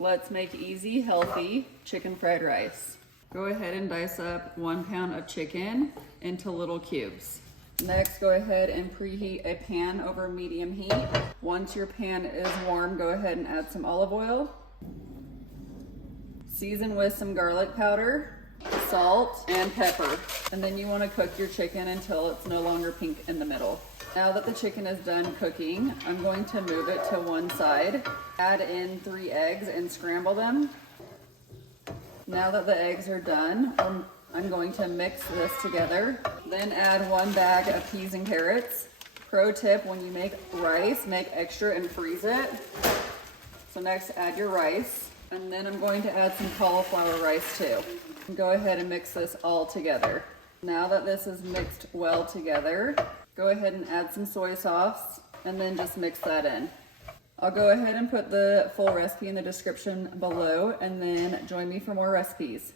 Let's make easy, healthy chicken fried rice. Go ahead and dice up 1 pound of chicken into little cubes. Next, go ahead and preheat a pan over medium heat. Once your pan is warm, go ahead and add some olive oil. Season with some garlic powder, salt, and pepper. And then you want to cook your chicken until it's no longer pink in the middle. Now that the chicken is done cooking, I'm going to move it to one side. Add in 3 eggs and scramble them. Now that the eggs are done, I'm going to mix this together. Then add 1 bag of peas and carrots. Pro tip, when you make rice, make extra and freeze it. So next, add your rice. And then I'm going to add some cauliflower rice too. Go ahead and mix this all together. Now that this is mixed well together, go ahead and add some soy sauce and then just mix that in. I'll go ahead and put the full recipe in the description below, and then join me for more recipes.